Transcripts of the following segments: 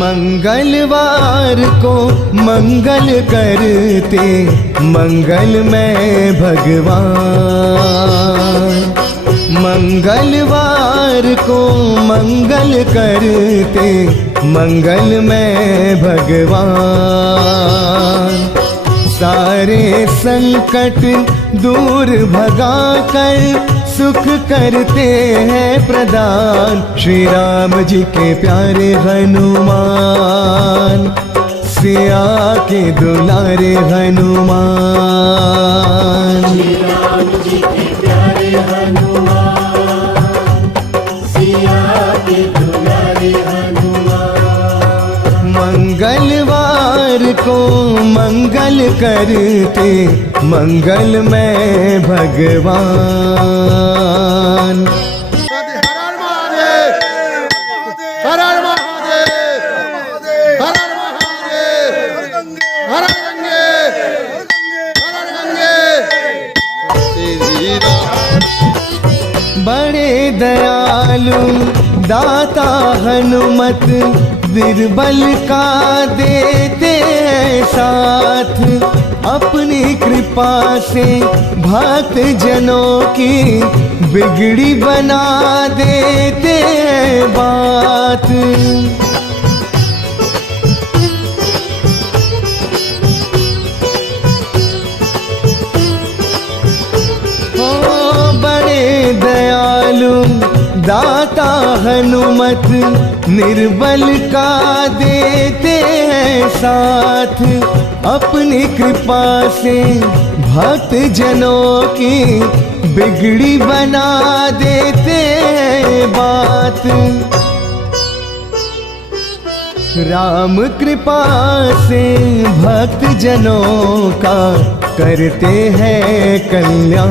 मंगलवार को मंगल करते मंगलमय भगवान। मंगलवार को मंगल करते मंगलमय भगवान। सारे संकट दूर भगाकर सुख करते हैं प्रदान। श्री राम जी के प्यारे हनुमान, सिया के दुलारे हनुमान। श्री राम जी के प्यारे हनुमान, सिया के दुलारे हनुमान। मंगलवार को मंगल करते मंगलमय भगवान। बड़े दयालु दाता हनुमत, निर्बल का देते हैं साथ। अपनी कृपा से भक्त जनों की बिगड़ी बना देते हैं बात। दयालु दाता हनुमत, निर्बल का देते हैं साथ। अपनी कृपा से भक्त जनों की बिगड़ी बना देते हैं बात। राम कृपा से भक्त जनों का करते हैं कल्याण।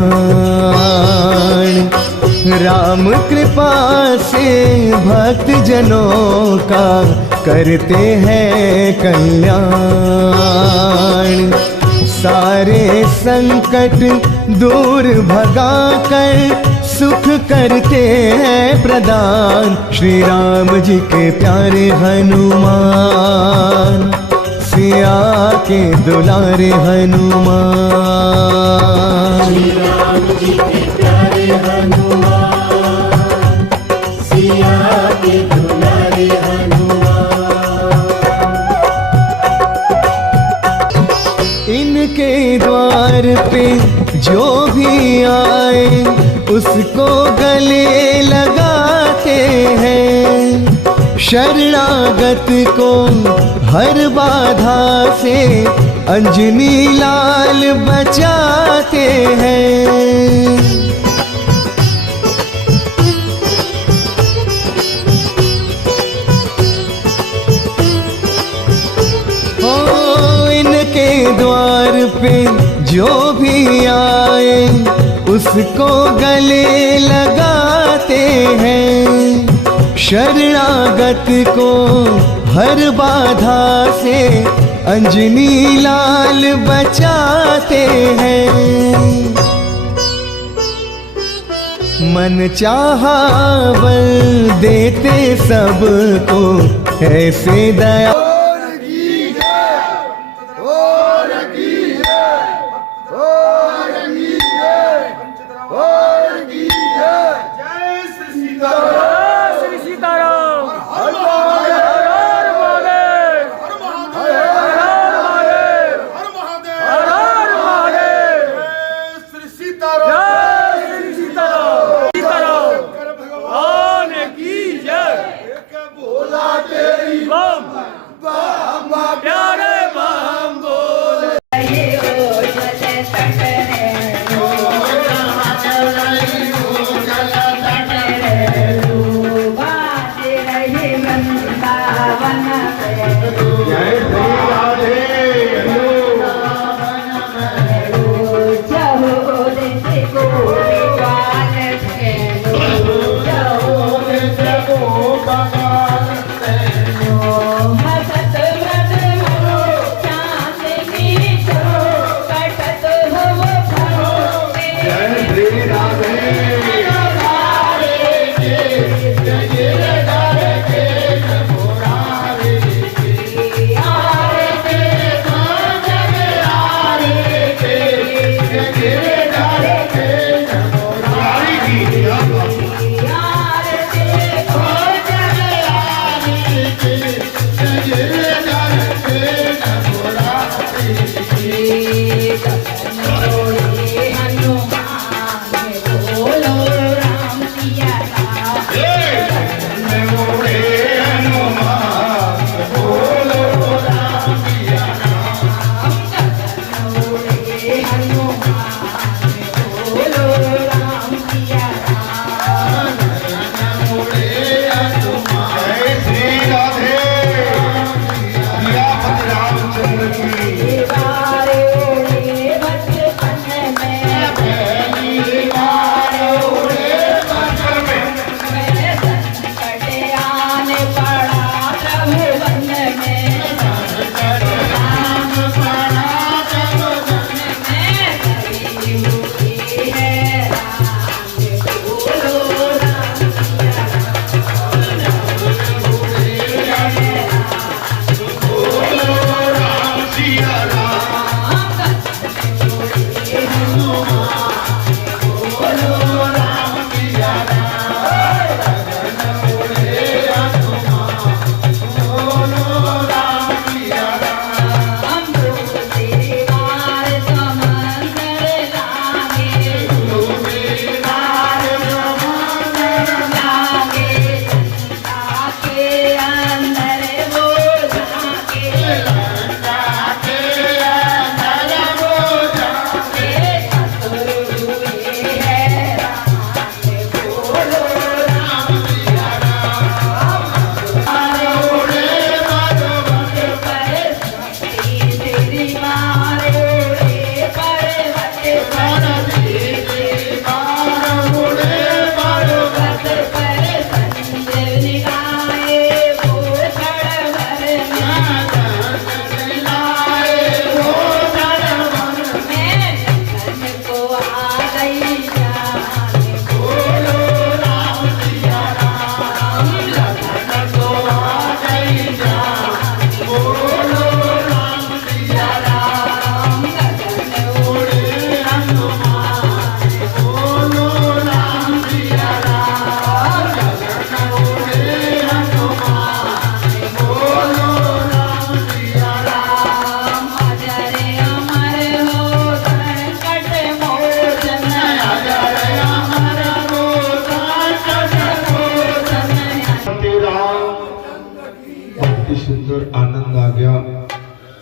राम कृपा से भक्त जनों का करते हैं कल्याण। सारे संकट दूर भगाकर सुख करते हैं प्रदान। श्री राम जी के प्यारे हनुमान, सिया के दुलारे हनुमान। श्री राम जी के प्यारे हनुमान, सिया के दुलारे हनुमान। इनके द्वार पे जो भी आए उसको गले लगाते हैं। शरणागत को हर बाधा से अंजनी लाल बचाते हैं। ओ इनके द्वार पे जो भी आए उसको गले लगाते हैं। शरणागत को हर बाधा से अंजनी लाल बचाते हैं। मन चाहा वर देते सबको ऐसे दया।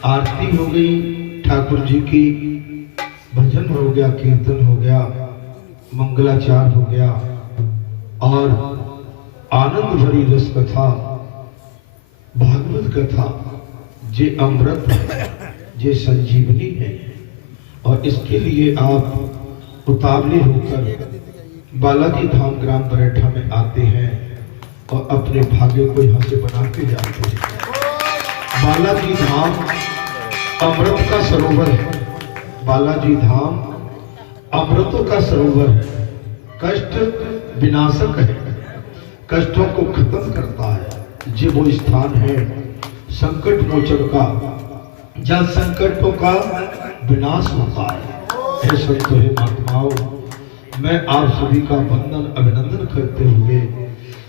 आरती हो गई ठाकुर जी की, भजन हो गया, कीर्तन हो गया, मंगलाचार हो गया और आनंद भरी रस कथा, भागवत कथा जे अमृत है, जे संजीवनी है। और इसके लिए आप उतावले होकर बालाजी धाम ग्राम बरेठा में आते हैं और अपने भाग्य को यहाँ से बना के जाते हैं। बालाजी धाम अमृत का सरोवर है, बालाजी धाम अमृतों का सरोवर है, कष्ट विनाशक है, कष्टों को खत्म करता है। ये वो स्थान है संकट मोचन का, जहाँ संकटों का विनाश होता है। हे संतो, हे महात्माओं, मैं आप सभी का वंदन अभिनंदन करते हुए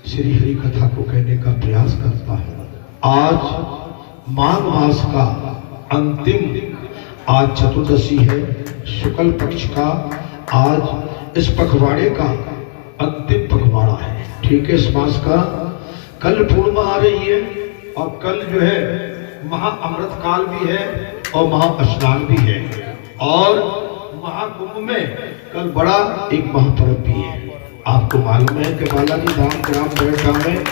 श्री हरि कथा को कहने का प्रयास करता हूँ। आज माघ मास का अंतिम, आज चतुर्दशी है, शुक्ल पक्ष का, आज इस पखवाड़े का अंतिम पखवाड़ा है। ठीक है, इस मास का कल पूर्णिमा आ रही है और कल जो है महा अमृत काल भी है और महा स्नान भी है और महाकुंभ में कल बड़ा एक महापर्व भी है। आपको मालूम है कि बालाजी धाम ग्राम बरेठा में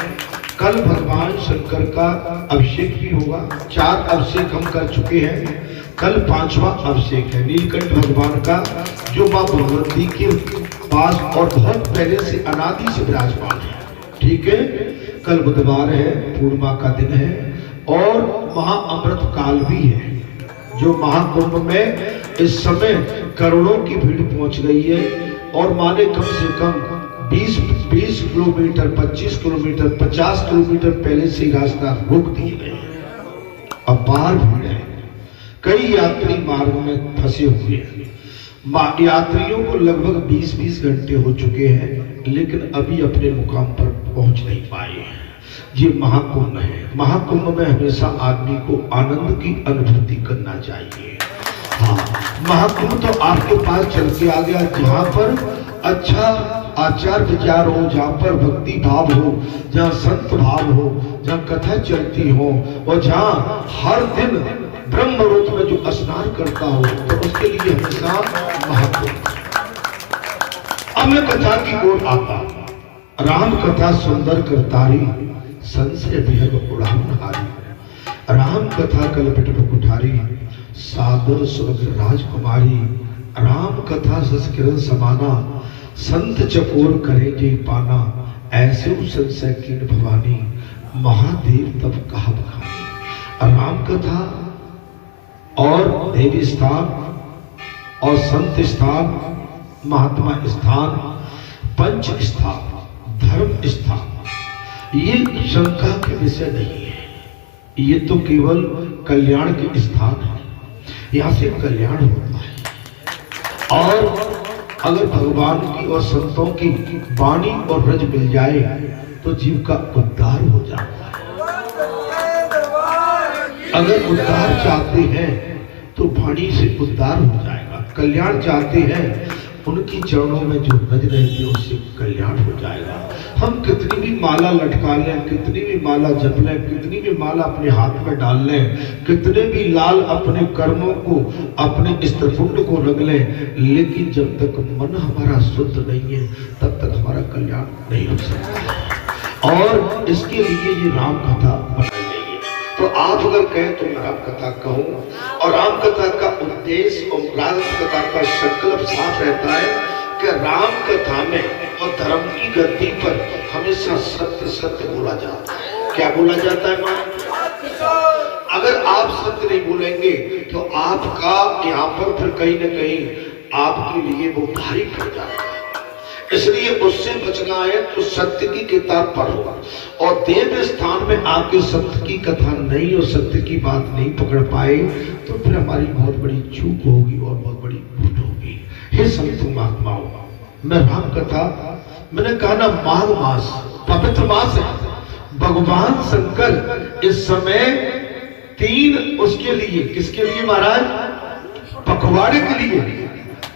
कल भगवान शंकर का अभिषेक भी होगा। 4 अभिषेक हम कर चुके हैं, कल 5वां अभिषेक है नीलकंठ भगवान का, जो मां भगवती के पास और बहुत पहले से अनादि से विराजमान है। ठीक है, कल बुधवार है, पूर्णिमा का दिन है और महाअमृत काल भी है। जो महाकुंभ में इस समय करोड़ों की भीड़ पहुंच गई है और माने कम से कम 20 किलोमीटर, 25 किलोमीटर, 50 किलोमीटर पहले से रास्ता रोक दिए गए हैं। अब बाहर भीड़ है, कई यात्री मार्ग में फंसे हुए हैं। यात्रियों को लगभग 20 घंटे हो चुके हैं लेकिन अभी अपने मुकाम पर पहुंच नहीं पाए हैं। ये महाकुंभ है, महाकुंभ में हमेशा आदमी को आनंद की अनुभूति करना चाहिए। हाँ, महाकुंभ तो आपके पास चल के आ गया, जहाँ पर अच्छा आचार विचार हो, जहाँ पर भक्ति भाव हो, जहाँ संत भाव हो, जहाँ कथा चलती हो और जहाँ हर दिन ब्रह्म मुहूर्त में जो स्नान करता हो, तो उसके लिए हमेशा महाकुंभ। अब मैं कथा की ओर आता। राम कथा सुंदर करतारी, संशय विहग उड़ान हारी। राम कथा कलपिट कुठारी, सादर सुरग राजकुमारी। राम कथा सस किरण समाना, संत चकोर करे जे पाना। ऐसे संशय कीन भवानी, महादेव तब कहा बखानी। राम कथा और देवी स्थान और संत स्थान, महात्मा स्थान, पंच स्थान, धर्म स्थान, ये शंका के विषय नहीं है। ये तो केवल कल्याण के स्थान है, यहाँ से कल्याण होता है। और अगर भगवान की और संतों की वाणी और रज मिल जाए तो जीव का उद्धार हो जाता है। अगर उद्धार चाहते हैं तो वाणी से उद्धार हो जाएगा, कल्याण चाहते हैं उनकी चरणों में जो रज रहेगी उससे कल्याण हो जाएगा। हम कितनी भी माला लटका लें, कितनी भी माला जप लें, कितनी भी माला अपने हाथ में डाल लें, कितने भी लाल अपने कर्मों को, अपने स्त्रपुंड को रंग लें, लेकिन जब तक मन हमारा शुद्ध नहीं है तब तक हमारा कल्याण नहीं हो सकता। और इसके लिए ये राम कथा बनाई गई है। तो आप अगर कहें तो मैं राम कथा कहूँ, और राम कथा का उद्देश्य और राम कथा का संकल्प साफ रहता है कि राम कथा में और धर्म की गद्दी पर हमेशा सत्य सत्य बोला जाता है। क्या बोला जाता है मां? अगर आप सत्य नहीं बोलेंगे तो आपका यहाँ पर फिर कहीं न कहीं आपके लिए वो भारी पड़ जाता है। इसलिए उससे बचना है तो सत्य की किताब पढ़ो, और देव स्थान में आके सत्य की कथा नहीं और सत्य की बात नहीं पकड़ पाए तो फिर हमारी बहुत बड़ी चूक होगी और बहुत बड़ी भूल होगी। हे संतों महात्माओं, मैं राम कथा, मैंने कहा ना माघ मास पवित्र मास है। भगवान शंकर इस समय 3 उसके लिए, किसके लिए महाराज? पखवाड़े के लिए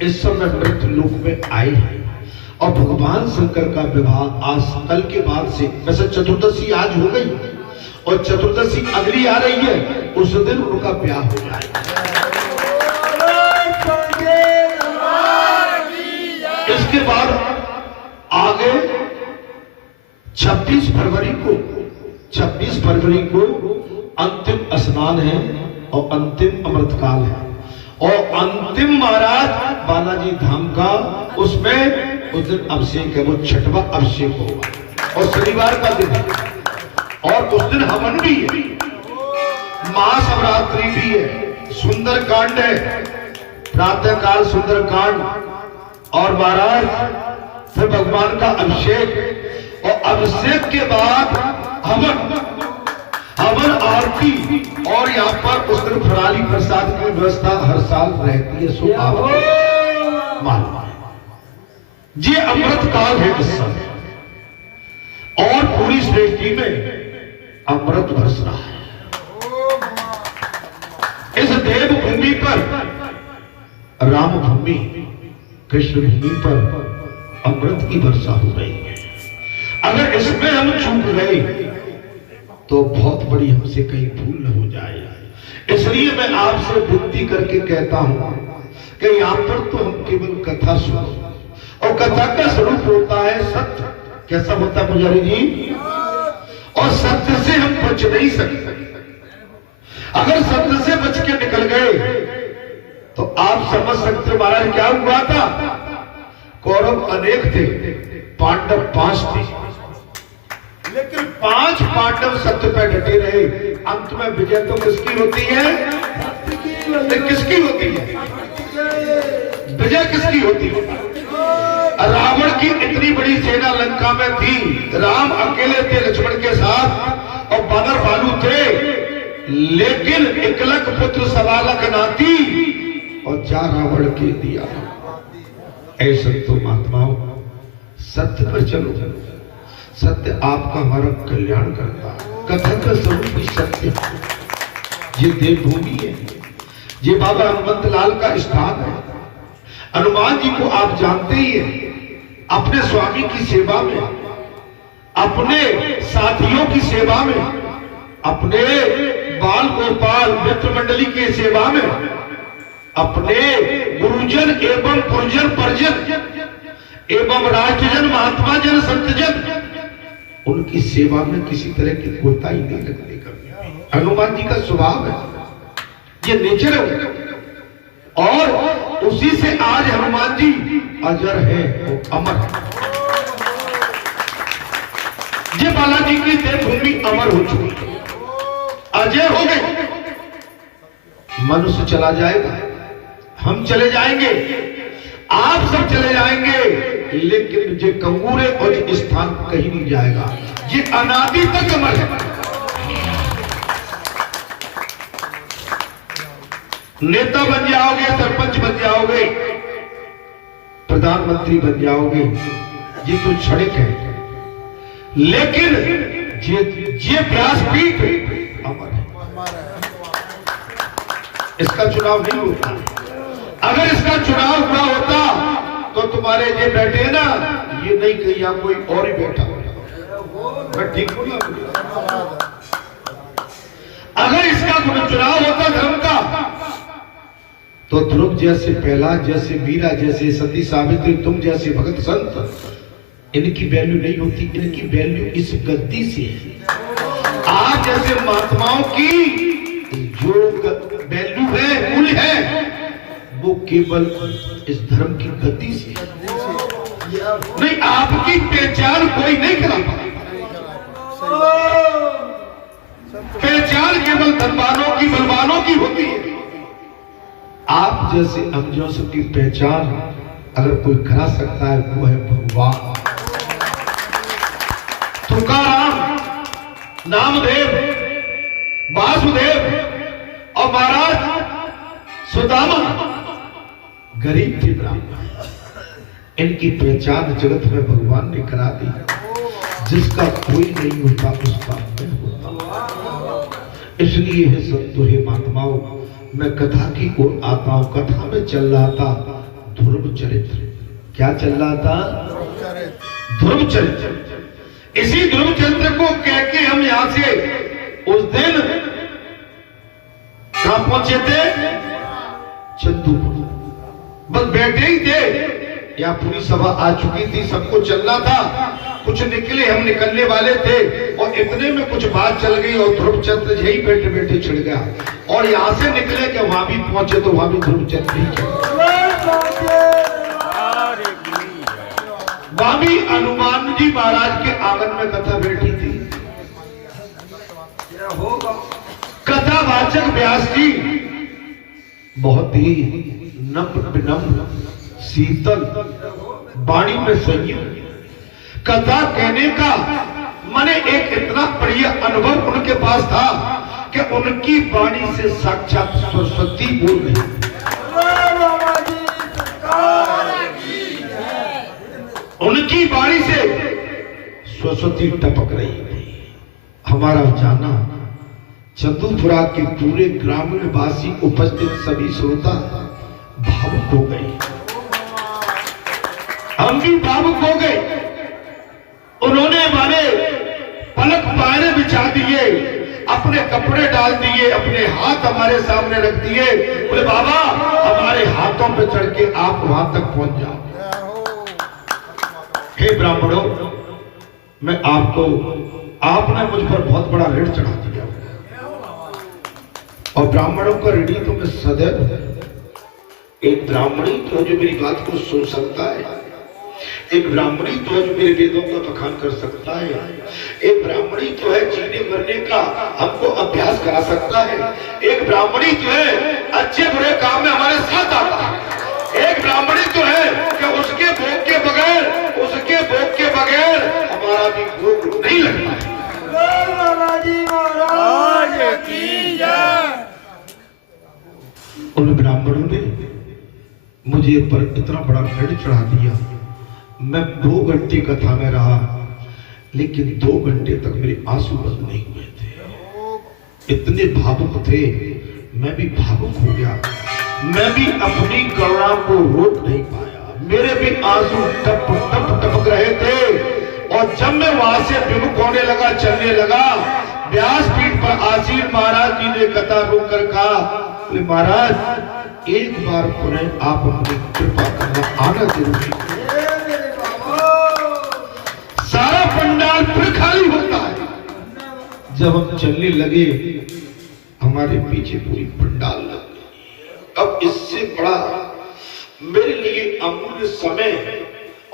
इस समय मृत्यु लोक में आए हैं। और भगवान शंकर का विवाह आज कल के बाद से, वैसे चतुर्दशी आज हो गई और चतुर्दशी अगली आ रही है, उस दिन उनका ब्याह हो जाएगा। इसके बाद आगे 26 फरवरी को अंतिम स्नान है और अंतिम अमृतकाल है और अंतिम महाराज बालाजी धाम का उसमें उस दिन अभिषेक है, वो 6वां अभिषेक होगा और शनिवार का दिन है और उस दिन हवन भी है, महाशिवरात्रि भी है, सुंदर कांड है, प्रातः काल सुंदर कांड और महाराज फिर भगवान का अभिषेक और अभिषेक के बाद हवन आरती और यहाँ पर उस दिन फराली प्रसाद की व्यवस्था हर साल रहती है। सो आप मालूम ये अमृत काल है इस समय और पूरी सृष्टि में अमृत बरस रहा है। इस देवभूमि पर, राम भूमि, कृष्ण भूमि पर अमृत की वर्षा हो रही है। अगर इसमें हम चूक गए तो बहुत बड़ी हमसे कहीं भूल न हो जाए। इसलिए मैं आपसे विनती करके कहता हूं कि यहां पर तो हम केवल कथा सुनो और कथा का स्वरूप होता है सत्य। कैसा होता है पुजारी जी? और सत्य से हम बच नहीं सकते। अगर सत्य से बच के निकल गए तो आप समझ सकते हो महाराज क्या हुआ था। कौरव अनेक थे, पांडव 5 थे, लेकिन 5 पांडव सत्य पर डटे रहे। अंत में विजय तो किसकी होती है? किसकी होती है? विजय किसकी होती है? रावण की इतनी बड़ी सेना लंका में थी, राम अकेले थे लक्ष्मण के साथ और बानर भालू थे, लेकिन एकलक पुत्र सवालक नाती और जा रावण के दिया। ऐसा तो महात्माओं सत्य पर चलो, सत्य आपका हमारा कल्याण करता है। कथा का स्वरूप भी सत्य है। ये देवभूमि है, ये बाबा हनुमंत लाल का स्थान है। हनुमान जी को आप जानते ही हैं, अपने स्वामी की सेवा में, अपने साथियों की सेवा में, अपने बाल गोपाल मित्र मंडली की सेवा में, अपने गुरुजन एवं गुरुजन परिजन एवं राष्ट्रजन महात्मा जन संतजन उनकी सेवा में किसी तरह की कोताही नहीं रखने का हनुमान जी का स्वभाव है, ये नेचर है। और उसी से आज हनुमान जी अजर है, वो अमर है। ये बालाजी की देवभूमि अमर हो चुकी है, अजय हो गए। मनुष्य चला जाएगा, हम चले जाएंगे, आप सब चले जाएंगे, लेकिन ये कंगूरे और ये स्थान कहीं नहीं जाएगा। ये अनादि तक अमर है। नेता बन जाओगे, सरपंच बन जाओगे, प्रधानमंत्री बन जाओगे, ये तो क्षणिक है, लेकिन ये व्यासपीठ अमर है। इसका चुनाव नहीं होता। अगर इसका चुनाव हुआ होता तो तुम्हारे ये बैठे हैं ना, ये नहीं कहीं आप कोई और ही बैठा होता। मैं ठीक बोला? अगर इसका चुनाव होता धर्म का तो ध्रुव जैसे प्रहलाद जैसे मीरा जैसे सती सावित्री तुम जैसे भगत संत इनकी वैल्यू नहीं होती। इनकी वैल्यू इस गद्दी से है। आज जैसे महात्माओं की जो वैल्यू है, मूल्य है, वो केवल इस धर्म की गद्दी से नहीं। आपकी पहचान कोई नहीं करा पाता। पहचान केवल धनवानों की, बलवानों की होती है। आप जैसे अमजोसों की पहचान अगर कोई करा सकता है वो है भगवान। तुकाराम, नामदेव, वासुदेव और महाराज सुदामा गरीब थे, ब्राह्मण। इनकी पहचान जगत में भगवान ने करा दी। जिसका कोई नहीं होता उसका मैं होता। इसलिए है संतो, हे महात्माओं, मैं कथा की ओर आता हूं। कथा में चल रहा था ध्रुव चरित्र। क्या चल रहा था? ध्रुव चरित्र। इसी ध्रुव चरित्र को कह के हम यहां से उस दिन कहां पहुंचे थे? चंदूपुर। बस बैठे ही थे, यहाँ पूरी सभा आ चुकी थी, सबको चलना था। कुछ निकले, हम निकलने वाले थे और इतने में कुछ बात चल गई और ध्रुव चंद्र यही बैठे बैठे छिड़ गया। और यहाँ से निकले कि वहां भी पहुंचे तो वहां भी ध्रुव चंद्र ही वहां भी हनुमान जी महाराज के आंगन में कथा बैठी थी। कथावाचक व्यास जी बहुत ही नम्र विनम्र शीतल वाणी में संयम, कथा कहने का माने एक इतना बढ़िया अनुभव उनके पास था कि उनकी वाणी से साक्षात सरस्वती बोल रही। उनकी वाणी से सरस्वती टपक रही थी। हमारा जाना चंदूपुरा के पूरे ग्रामीण वासी उपस्थित सभी श्रोता भावुक हो गए, हम भी भावुक हो गए। उन्होंने हमारे पलक पायरे बिछा दिए, अपने कपड़े डाल दिए, अपने हाथ हमारे सामने रख दिए, बोले बाबा हमारे हाथों पे चढ़ के आप वहां तक पहुंच जाओ। हे ब्राह्मणों, मैं आपको, आपने मुझ पर बहुत बड़ा ऋण चढ़ा दिया और ब्राह्मणों का ऋणी तो मैं सदैव। एक ब्राह्मणी तो जो मेरी बात को सुन सकता है, एक ब्राह्मणी तो है जो मेरे वेदों का बखान कर सकता है, एक ब्राह्मणी तो है जीने मरने का हमको अभ्यास करा सकता है, एक ब्राह्मणी तो है अच्छे बुरे काम में हमारे साथ आता है, एक ब्राह्मणी तो है कि उसके भोग के बगैर हमारा भी भोग नहीं लगता है। उन ब्राह्मणों ने मुझे पर इतना बड़ा ऋण चढ़ा दिया। मैं 2 घंटे कथा में रहा, लेकिन 2 घंटे तक मेरे आंसू बंद नहीं हुए थे। इतने भावुक थे, मैं भी भावुक हो गया। मैं भी अपनी करुणा को रोक नहीं पाया, मेरे भी आंसू टप टप टपक रहे थे। और जब मैं वहां से विमुख होने लगा, चलने लगा, व्यासपीठ पर आसीन महाराज जी ने कथा रोक कर कहा, बोले महाराज एक बार पुनः आप अपनी कृपा करना, आना जरूरी है। सारा पंडाल फिर खाली होता है। जब हम चलने लगे, हमारे पीछे पूरी पंडाल लग गई। अब इससे बड़ा मेरे लिए अमूल्य समय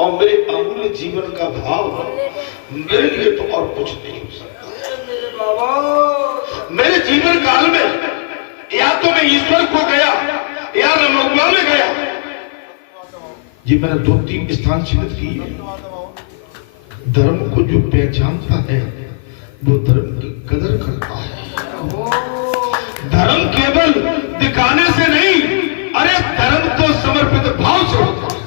और मेरे अमूल्य जीवन का भाव मेरे लिए तो और कुछ नहीं हो सकता। मेरे जीवन काल में या तो मैं ईश्वर को गया या रमोगवा में गया। ये मैंने 2-3 स्थान चिन्हित किए। धर्म को जो पहचानता है वो धर्म की कदर करता है। धर्म केवल दिखाने से नहीं, अरे धर्म तो समर्पित भाव से होता है।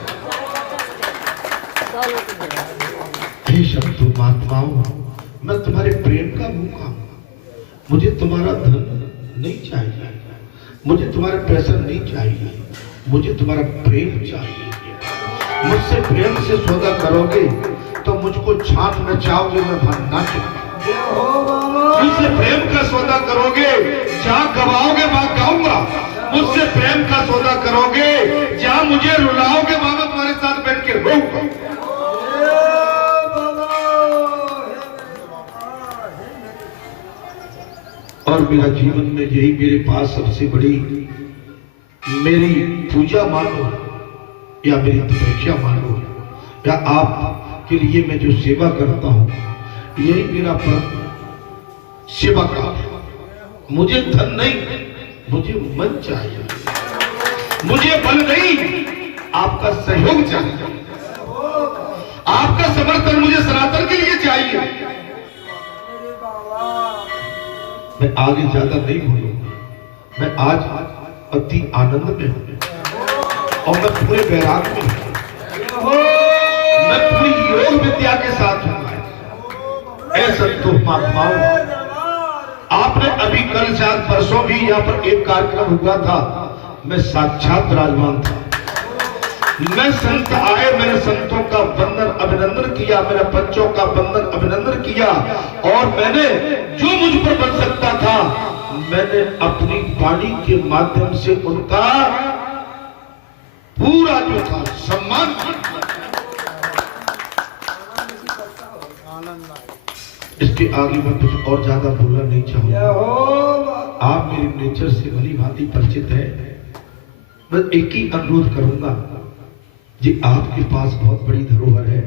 हे शब्दों महात्माओं, मैं तुम्हारे प्रेम का भूखा हूं। मुझे तुम्हारा धन नहीं चाहिए, मुझे तुम्हारा पैसा नहीं चाहिए, मुझे तुम्हारा प्रेम चाहिए। मुझसे प्रेम से सौदा करोगे तो मुझको छान नचाओगे, मैं भरना मुझसे प्रेम का सौदा करोगे, जहां गवाओगे वहां गाऊंगा। मुझसे प्रेम का सौदा करोगे, जहां मुझे रुलाओगे वहां मैं तुम्हारे साथ बैठ के रोऊंगा। और मेरा जीवन में यही मेरे पास सबसे बड़ी मेरी पूजा मानो या मेरी तपस्या मानो या आप के लिए मैं जो सेवा करता हूं, यही मेरा सेवा का। मुझे धन नहीं, मुझे मन चाहिए, मुझे बल नहीं, आपका सहयोग चाहिए, आपका समर्थन मुझे सनातन के लिए चाहिए। मैं आगे ज्यादा नहीं बोलूंगा। मैं आज अति आनंद में हूं और मैं पूरे वैराग में हूं, मैं पूरी योग विद्या के साथ हूं। ऐसा तो महात्माओं, आपने अभी कल 4 परसों भी यहाँ पर एक कार्यक्रम हुआ था, मैं साक्षात विराजमान था। मैं संत आए, मैंने संतों का वंदन अभिनंदन किया, मेरे बच्चों का वंदन अभिनंदन किया, और मैंने जो मुझ पर बन सकता था मैंने अपनी वाणी के माध्यम से उनका पूरा जो था सम्मान किया। इसके आगे मैं कुछ और ज्यादा बोलना नहीं चाहूंगा। आप मेरे नेचर से भली भांति परिचित है। मैं एक ही अनुरोध करूंगा जी, आपके पास बहुत बड़ी धरोहर है,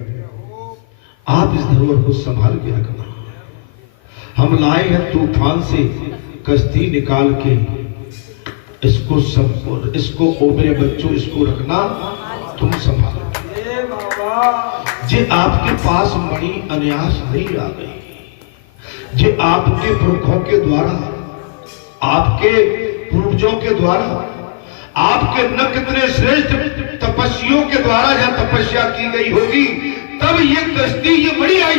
आप इस धरोहर को संभाल के रखना। हम लाए हैं तूफान से कश्ती निकाल के, इसको सब, इसको ओ मेरे बच्चों इसको रखना, तुम संभालो। जी आपके पास मणि अनायास नहीं आ गई, जी आपके पुरखों के द्वारा, आपके पूर्वजों के द्वारा, आपके न कितने श्रेष्ठ तपस्वियों के द्वारा जब तपस्या की गई होगी तब ये कश्ती, ये मणि आई।